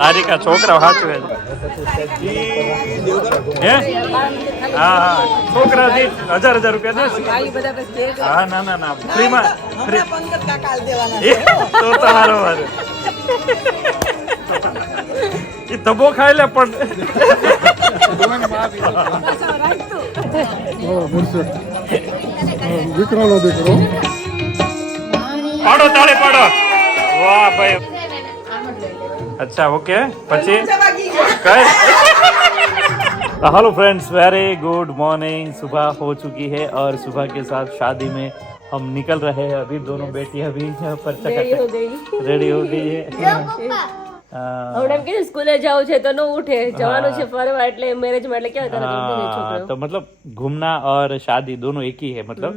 આરિકા છોકરા સાચવે હે હા છોકરા દીઠ 1000 રૂપિયા દે હા ના ફ્રીમાં તો સારો વારે એ તબો ખાઈ લે પણ દીકરાનો દીકરો પાડો તાળે પાડો વાહ ભાઈ अच्छा ओके पची hello friends very good morning सुबह हो चुकी है और सुबह के साथ शादी में हम निकल रहे हैं अभी दोनों बेटी अभी रेडी हो गई है હમણાં કે સ્કૂલે જાવ છે તો નો ઉઠે જવાનું છે ફરવા એટલે મેરેજ માં એટલે કેવા તારા तो मतलब घूमना और शादी दोनों एक ही है मतलब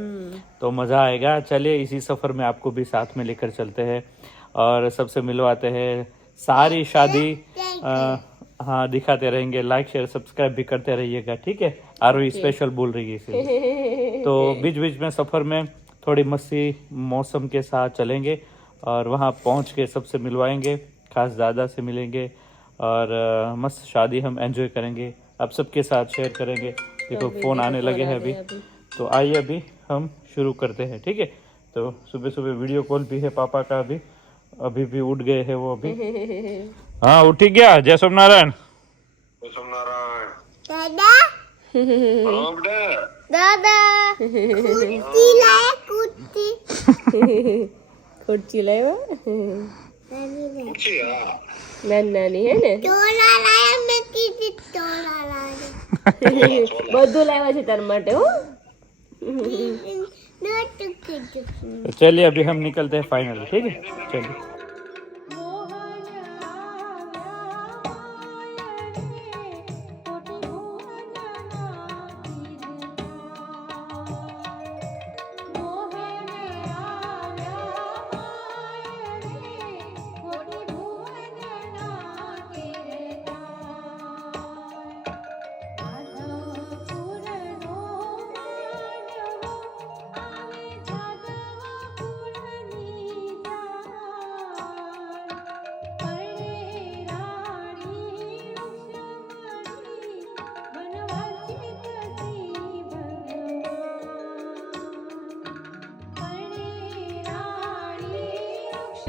तो मजा आएगा चलिए इसी सफर में आपको भी साथ में लेकर चलते हैं और सबसे मिलवाते हैं सारी शादी हाँ दिखाते रहेंगे लाइक शेयर सब्सक्राइब भी करते रहिएगा ठीक है आरोही स्पेशल बोल रही है इसे तो बीच बीच में सफर में थोड़ी मस्ती मौसम के साथ चलेंगे और वहाँ पहुँच के सबसे मिलवाएंगे खास दादा से मिलेंगे और मस्त शादी हम एंजॉय करेंगे आप सबके साथ शेयर करेंगे देखो फोन आने लगे हैं अभी तो आइए अभी हम शुरू करते हैं ठीक है तो सुबह सुबह वीडियो कॉल भी है पापा का अभी भी उठ गए हैं वो अभी हाँ उठी गया जय सोमनारायण दादा दादा कुर्सी लाया ખુરચી લાવ્યા નાની હે ને टोला लाया मैं कीधी टोला लाया બધું લાવ્યા છે તાર માટે હો तो चलिए अभी हम निकलते हैं फाइनली ठीक है चलिए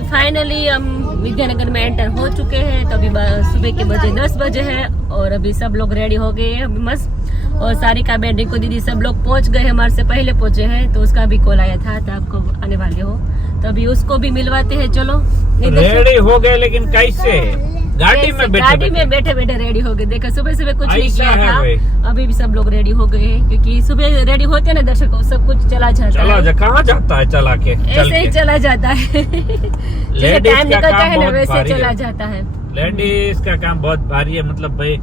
फाइनली हम विद्यानगर में एंटर हो चुके हैं तो अभी सुबह के बजे 10 बजे है और अभी सब लोग रेडी हो गए हैं मस्त और सारिका बहन रिको दीदी सब लोग पहुंच गए हमारे से पहले पहुंचे हैं तो उसका भी कॉल आया था तो आपको आने वाले हो तो अभी उसको भी मिलवाते हैं चलो रेडी हो गए लेकिन कैसे गाड़ी में बैठे रेडी हो गए देखा सुबह सुबह कुछ नहीं किया था अभी भी सब लोग रेडी हो गए हैं क्योंकि सुबह रेडी होते हैं ना दर्शकों सब कुछ चला जाता है कहाँ जाता है चला के ऐसे ही चला जाता है जैसे टाइम निकलता है ना वैसे चला जाता है लेडीज का काम बहुत भारी है मतलब भाई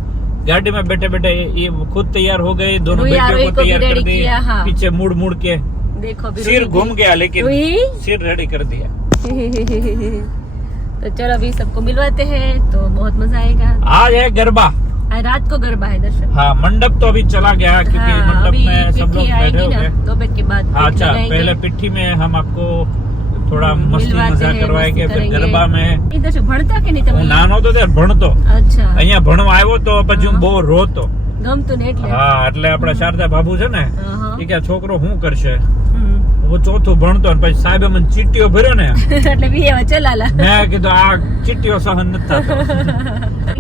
गाड़ी में बैठे बैठे ये खुद तैयार हो गए दोनों बेटियों को तैयार कर दिया पीछे मुड़ मुड़ के देखो सिर घूम गया लेकिन सिर रेडी कर दिया तो चलो अभी सबको मिलवाते हैं तो बहुत मजा आएगा आज है गरबा रात को गरबा है दर्शक हाँ मंडप तो अभी चला गया क्योंकि मंडप में सब लोग बैठे हुए दोपहर के बाद अच्छा पहले पिट्ठी में हम आपको थोड़ा मस्ती मजा करवाएंगे फिर गरबा में दर्शक भणता के नहीं તમે નાનો તો તે ભણતો અચ્છા અહીંયા ભણવા આવ્યો તો પછી હું બહુ રોતો ગમતું ને એટલે હા એટલે આપડા શારદા બાબુ છે ને એ કે છોકરો શું કરશે वो ચોથું ભણતો ને પછી સાહેબે મને ચીટીઓ ભર્યો ને એટલે બીએ ચલાલા મેં કીધું આ ચીટીઓ સહન નથી થતો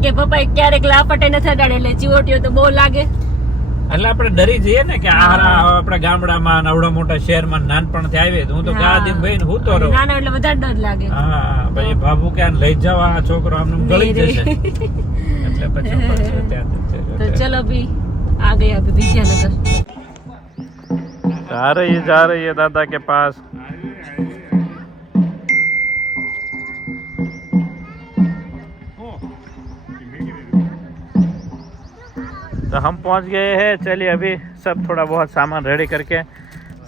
કે પપ્પા ક્યારેક લાપટે ન થડાડે એટલે ચીવટીઓ તો બહુ લાગે એટલે આપણે ડરી જઈએ ને કે આપણા ગામડામાં નવડા મોટા શહેરમાં નાનપણથી આવીએ તો હું તો ગાદી ભાઈને હું તો રહું નાનો એટલે વધારે ડર લાગે હા પછી બાબુ ક્યાં લઈ જવા આ છોકરો આમને ગળી જશે એટલે પછી તો ચલો અભી आ गए अभी विद्यानगर जा रही है दादा के पास तो हम पहुंच गए हैं चलिए अभी सब थोड़ा बहुत सामान रेडी करके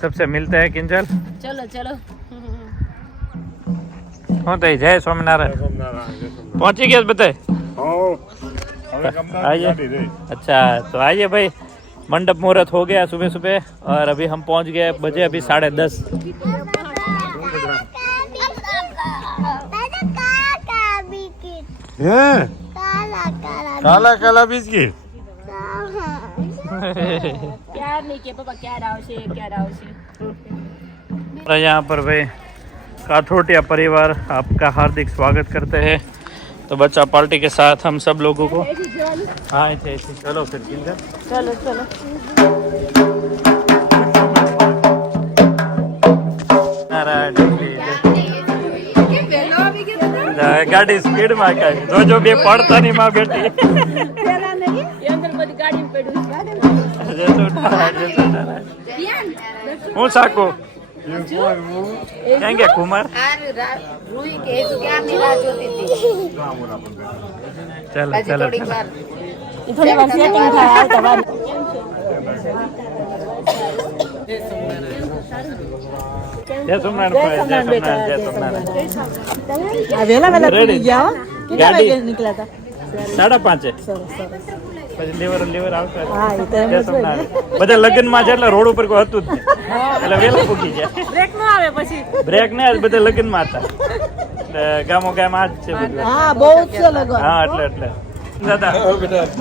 सबसे मिलते हैं किंजल चलो चलो हो तो जय स्वामीनारायण पहुंची गए बताए आइए अच्छा तो आइए भाई मंडप मुहूर्त हो गया सुबह सुबह और अभी हम पहुंच गए बजे अभी 10:30 है કાલા કાલા બિસ્કિટ ક્યાર નહીં કે પપ્પા ક્યાર આવશે यहाँ पर भाई काथोटिया परिवार आपका हार्दिक स्वागत करते हैं। तो बच्चा पार्टी के साथ हम सब लोगों को हाँ ऐसे चलो फिर ચલો गाड़ी स्पीड में जो बे पड़ता नहीं माँ बेटी એ અંદર બધી ગાડી પડ્યું હું સાકો ક્યાં ગયા કુમાર ચલો ચલો થોડી વાર સેટિંગ થાય આવતા વાર જય સોમનારાયણ જય સોમનારાયણ જય સોમનારાયણ વેલા Ready? ગયા કેટલા ગાડી. વાગે નીકળ્યા હતા 5:30 પછી લીવર આવતા હા એ તો એમ જય જ હોય સોમનારાયણ બધા લગ્ન માં છે એટલે રોડ ઉપર કોઈ હતું જ નહીં એટલે વેલા પૂકી ગયા બ્રેક નો આવે પછી બ્રેક ને બધા લગ્ન માં હતા એટલે ગામો ગામ આ જ છે બધું હા બહુ જ છે લગન હા એટલે દાદા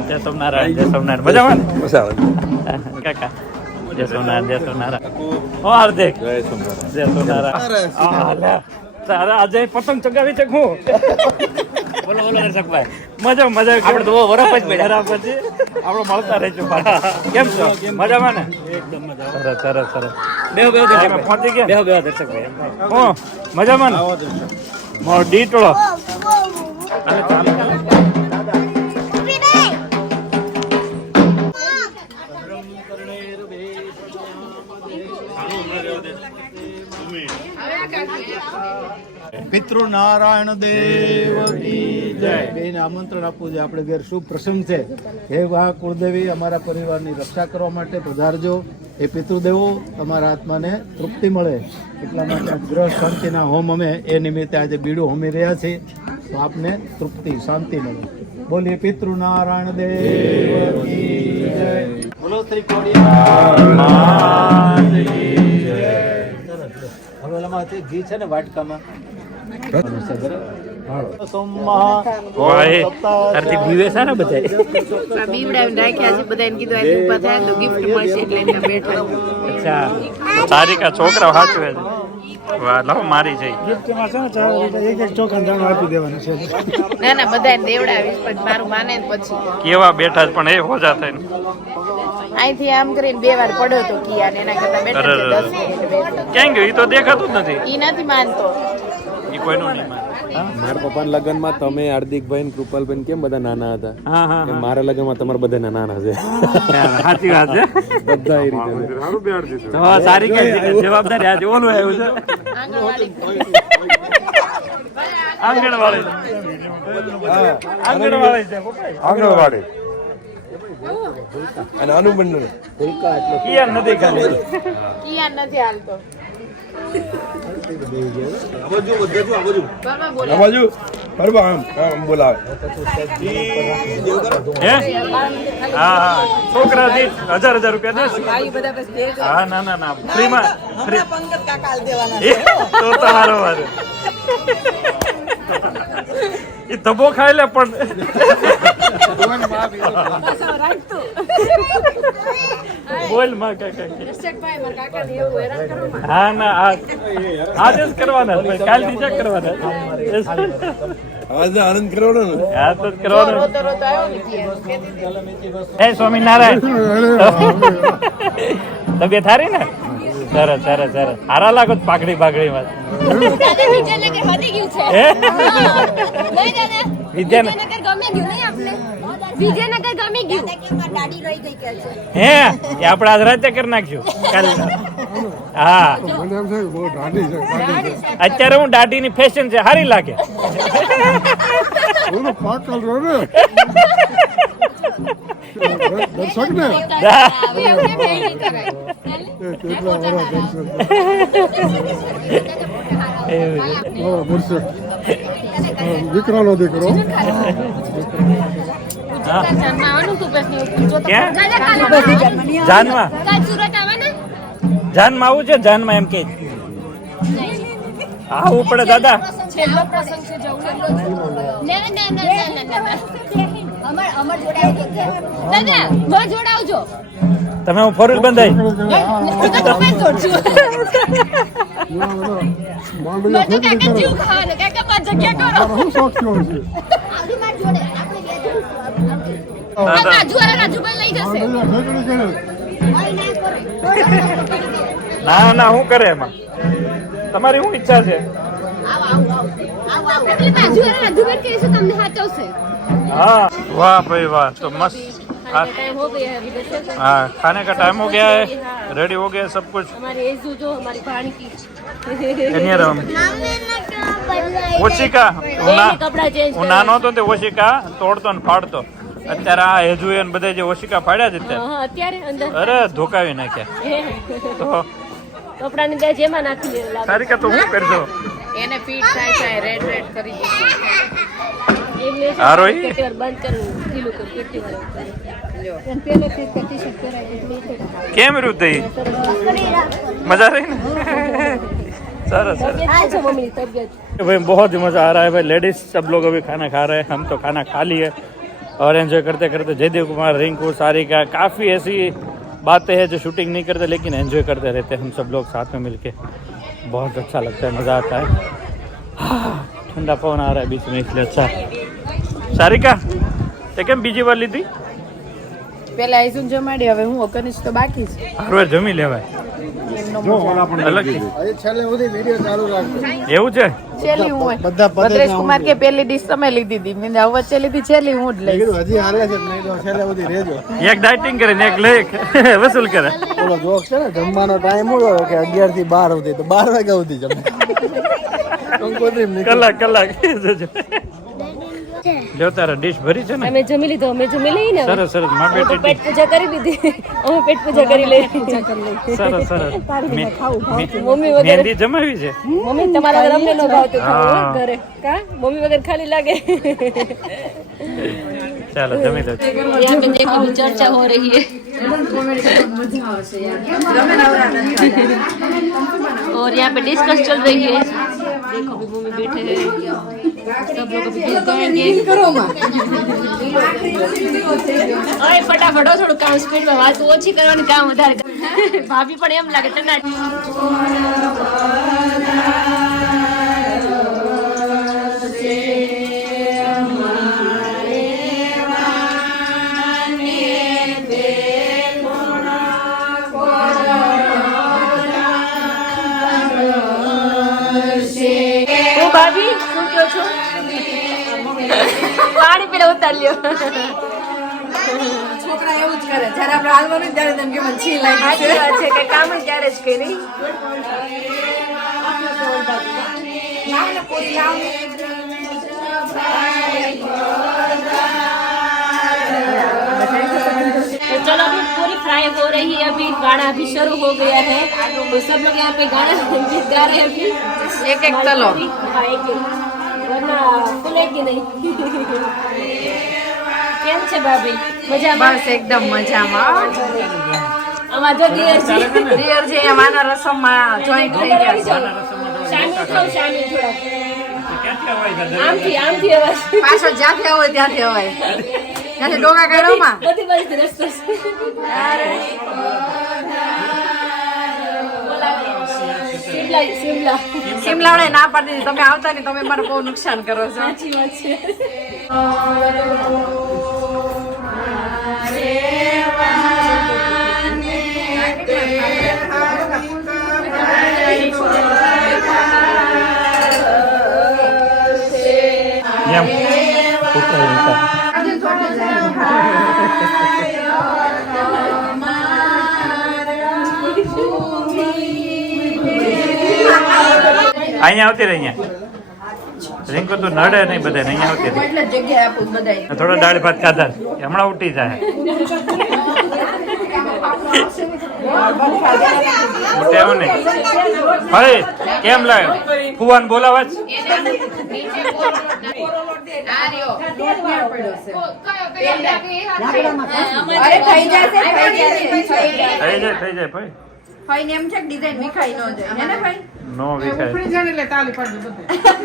જય સોમનારાયણ જય સોમનારાયણ મજામાં ને? કાકા જય સોમનારાયણ જય સોમનારાયણ ઓ હાર્દિક જય સોમનારાયણ તારા આજે પતંગ ચગાવી છે હું બોલો દર્શકભાઈ મજા આપણે તો વરફ જ બેઠા પછી આપણે મળતા રહીશું પાછા કેમ છો મજામાં ને એકદમ મજા સરસ બેહો પહોંચી ગયા બેહો દર્શકભાઈ હું મજામાં ને મોર ડીટળો અને ચાલો પિતૃ નારાયણ દેવ કી જય. બેન આમંત્રણ આપવું છે આપણે ઘેર શુભ પ્રસંગ છે. હે વાહ કુળદેવી અમારા પરિવારની રક્ષા કરવા માટે પધારજો. એ પિતૃદેવો તમારા આત્માને તૃપ્તિ મળે એટલા માટે આ ગ્રહ શાંતિના હોમ અમે એ નિમિત્તે આજે બીડું હોમી રહ્યા છીએ તો આપને તૃપ્તિ શાંતિ મળે. બોલીએ પિતૃ નારાયણ દેવ કી જય. બોલો શ્રી ખોડિયાર હવે ઓલામાંથી ઘી છે ને વાટકામાં સારિકા છોકરા હાચવે છે વાહ લાવો મારી જઈ ના બધાને દેવડાવીશ પછી મારું માને ને પછી કેવા બેઠા છે પણ એ હોજા થઈને અહીંથી આમ કરીને 2 વાર પડ્યો તો કિયા ને એના કરતા બેટર છે 10 મિનિટ બેઠો ક્યાં ગયું એ તો દેખાતું જ નથી ઈ નથી માનતો એ કોઈનું નહીં માને મારા પપ્પાના લગ્નમાં તમે હાર્દિકભાઈ ને કૃપાલભાઈ કેમ બધા નાના હતા હા હા એમ મારા લગ્નમાં તમારા બધા નાના છે સાચી વાત છે બધા એ રીતે તો સારી જવાબદારી આજે ઓલું આવ્યું છે આંગણવાડી આંગણવાડી અને અનુબંધ કિયા નથી ખાલી કિયા નથી હાલતો આ બાજુ ફરવા આમ બોલાવે હે હા છોકરા દીઠ 1000 રૂપિયા દેશ હા ના ફ્રીમાં તો તમારો વારો એ ધબો ખાઈ લે પણ બોલ માં કાકા હા ના આજે જ કરવાના કાલ બીજા કરવાના આજે આનંદ કરવાનો ને હા તો જ કરવાનો રોતો રોતો આવ્યો ને કિયા હે સ્વામિનારાયણ તબિયત સારી ને સરસ હારા લાગો પાઘડી માં વિજયનગર ગમી ગયું દાડી રહી ગઈ કે હે એ આપણે આજ રાતે કરી નાખ્યું કાલ હા અત્યારે હું દાઢી ની ફેશન છે સારી લાગે દર્શક ને દીકરાનો દીકરો જાનમાં જાનમાં આવું છે જાનમાં એમ કે આવું પડે દાદા છેલ્લો પ્રસંગ છે જવું અમર જોડાવજો દાદા માં જોડાવજો તમે હું ફોર વ્હીલ બંધાઈ હું તો તમે જ જોડજો મેં તો કાકા જીવ ખાવાનું કાકા પાંચ જગ્યા કરો હું શોખ થયો છે આવડી માર જોડે આપણે આ રાજુભાઈ લઈ જશે ઠેકડી કરે ના શું કરે એમાં તમારી શું ઈચ્છા છે રાજુભાઈ કહીશું તમને સાચવશે हाँ वाह भाई वाह तो मस्त टाइम हो गया है अभी बच्चे का। हाँ खाने का टाइम हो गया है रेडी हो गया सब कुछ हमारे एजू जो हमारी भाणी की ઓશિકા કપડા ચેન્જ હું નાનો હતો તે ઓશિકા તોડતો ને ફાડતો અત્યારે આ હેજુ એ બધા જે ઓશિકા ફાડ્યા છે તે હા અત્યારે અંદર અરે ધોકાવી નાખ્યા તો કપડાની અંદર જેમાં નાખી દેવું તારીકા તો હું કરજો એને ફીટ થાય છે રેડ રેડ કરી દે લાગે હા, રોહિત. બંધ કરવું ઢીલું કર પેટી કેમ રહ્યું તઈ मजा रही ना सरस वाला मम्मी तबियत भाई बहुत ही मज़ा आ रहा है भाई लेडीज सब लोग अभी खाना खा रहे हैं हम तो खाना खा लिए और एंजॉय करते करते जयदेव कुमार रिंकू सारिका काफ़ी ऐसी बातें हैं जो शूटिंग नहीं करते लेकिन एंजॉय करते रहते हैं हम सब लोग साथ में मिलके बहुत अच्छा लगता है मज़ा आता है ठंडा पवन आ रहा है बीच में इसलिए अच्छा सारिका તે કેમ બીજી વાર લીધી પેલા આઈસુન જમાડી હવે હું કનિશ તો બાકી છે હરવાર જમી લેવાય અલગ હજી છેલ્લે સુધી વિડીયો ચાલુ રાખજો એવું છે છેલ્લી હું બધા પતે ભદ્રેશ કુમાર કે પેલી ડીશ તમે લીધી હતી મેં હવે વચ્ચે લીધી છેલ્લી હું જ મેં લઈશ કીધું હજી હાલે છે નહીં તો છેલ્લે સુધી રહેજો એક ડાયટિંગ કરે ને એક લે વસૂલ કરે ઓલો જોક છે ને જમવાનો ટાઈમ હોય કે 11 થી 12 સુધી તો 12 વાગ્યા સુધી જમે કંકોત્રી કલાક જો તારા ડીશ ભરી છે ને અમે જમી લીધો અમે જમી લઈએ ને સરસ સરસ માં અમે તો બેટી પેટ પૂજા કરી દીધી અમે પેટ પૂજા કરી લઈએ સરસ સરસ મમ્મી વગર મહેંદી જમાવી છે મમ્મી તમારા વગર અમને ન ભાવતું ખાવું હા. ઘરે કા મમ્મી વગર ખાલી લાગે ચાલો જમી લો यहाँ पे देखो अभी चर्चा हो रही है और यहाँ पे डिस्कस चल रही है देखो अभी मम्मी बैठे हैं सब लोग अभी दूध गाएंगे अरे फटाफट हो थोड़ું કામ સ્પીડ માં વાત ઓછી કરવાની કામ વધારે ભાભી પણ એમ લાગે તને ઓ ભાભી શું કહો છો પાણી પેલા ઉતાર લ્યો છોકરા એવું જ કરે જ્યારે આપણે હાલવાનું ત્યારે તેમ કે મને છી લાગી સાચી વાત છે કે કામ જ ત્યારે જ કરી तो चलो अभी पूरी फ्राई हो रही है अभी गाना अभी शुरू हो गया है तो सब लोग यहाँ पे गाना गीत गा रहे हैं अभी એક એક તલો हाँ एक एक वरना फूलेगी नहीं કેમ છે ભાભી મજામાં બસ એકદમ મજામાં આમાં જો દિયર છે રિયર જે અમારા રસમમાં જોઈન્ટ થઈ ગયા છે શામિલ થાવ શામિલ થોડા આમથી અવાજ પાછો જ્યાંથી આવો ત્યાંથી અવાય ત્યાંથી ડોકા કાઢોમાં બધી બાજુથી રસ્તો છે શિમલા શિમલાવાળાએ ના પાડી દીધી તમે આવતા નહીં તમે મારે બહુ નુકસાન કરો છો સાચી વાત છે એમ ઉતાર અહીંયા આવતી રહી અહીંયા રિંકુ તું નડે નહીં બધા અહીંયા આવતી રહી એટલે જગ્યાએ આપું બધાય થોડા દાળ ભાત ખાધા હમણાં ઉઠી જાય એવું નહીં ભાઈ કેમ લાગે ફુવાન બોલાવા જ અરે થઈ જશે થઈ જાય ભાઈ ભાઈ ને એમ છે કે ડિઝાઇન વિખાઈ ન જાય હે ને ભાઈ નો વિખાય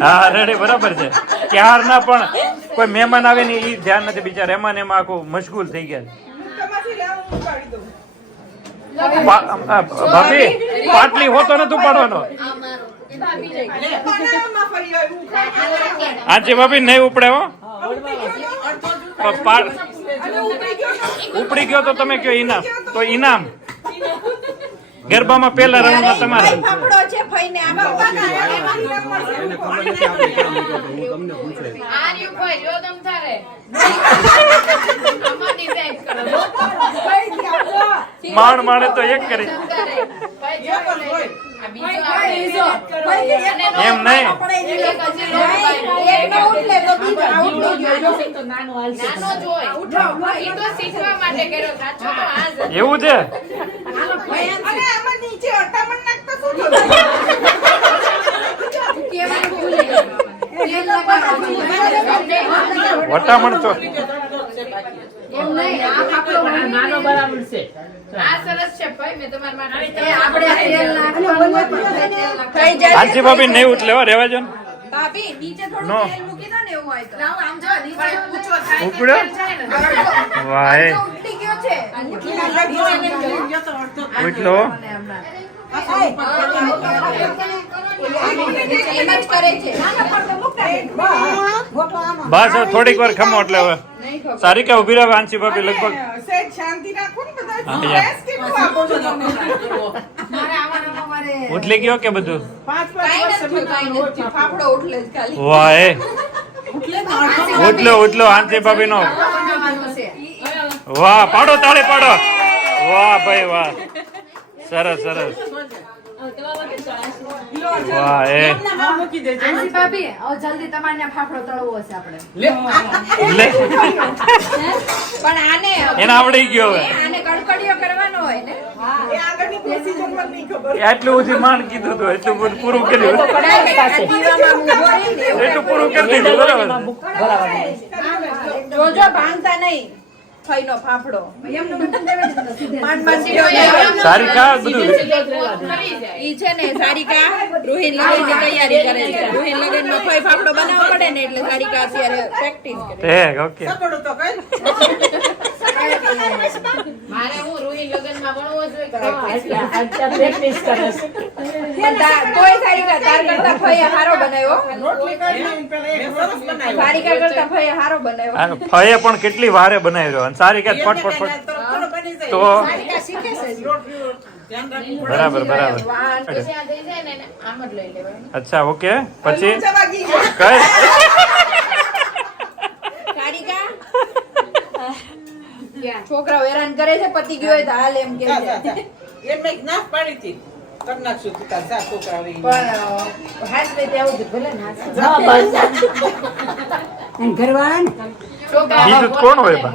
હા રેડી બરાબર છે ક્યારના પણ કોઈ મહેમાન આવે ને એ ધ્યાન નથી બિચારા એમાં ને એમાં આખું મશગુલ થઈ ગયા ભાભી પાટલી હોતો નથી ઉપાડવાનો આજે ભાભી નહીં ઉપડે હો ઉપડી ગયો તો તમે કયો ઇનામ તો ઇનામ ગરબામાં પેલા રાઉન્ડમાં તમારે ફાફડો છે ભાઈ ને આમાં માણ માણે તો એક કરી એમ નહીં એવું છે વટામણ તો આંચી ભાભી નહીં ઉઠલે હો રેવા જો નો ઉપડ્યો વાહ ઉઠલો બસ થોડીક વાર ખમો એટલે હવે સારી કે ઉભી રહે આંચી ભાભી લગભગ ઉઠલી ગયો કે બધું વાહ ઉઠલો આંચી ભાભી નો વાહ પાડો તાળી પાડો વાહ ભાઈ વાહ સરસ સરસ વાહ એ ભાભી જલ્દી તમારે ફાફડો તળવો હશે આપણે લે પણ આને એને આવડી ગયો હવે આને કડકડીઓ કરવાનો હોય ને એટલું ઓછી માંડ કીધું તો એટલું બધું પૂરું કર્યું એટલું પૂરું કરી દીધું બરાબર જોજો ભાંગતા નહીં ફઈનો ફાફડો સારિકા બધું ઈ છે ને સારિકા રોહિન લગન ની તૈયારી કરે છે રોહિન લગન નો ફઈ ફાફડો બનાવવો પડે ને એટલે સારિકા અત્યારે પ્રેક્ટિસ કરે ઓકે મારે હું રોહિત લગનમાં ભણવો જોઈએ કોઈ સારિકા તાર કરતા ફઈ હારો બનાવ્યો સારિકા કરતા ફઈ હારો બનાવ્યો ફઈએ પણ કેટલી વારે બનાવી રહ્યો સારી કે ફટ તો બરાબર અચ્છા ઓકે પછી કઈ સારિકા છોકરાઓ હેરાન કરે છે પતિ ગયો હોય તો હાલ એમ કે છે પણ હાથ લે તે આવું ભલે ને બીજું કોણ હોય બા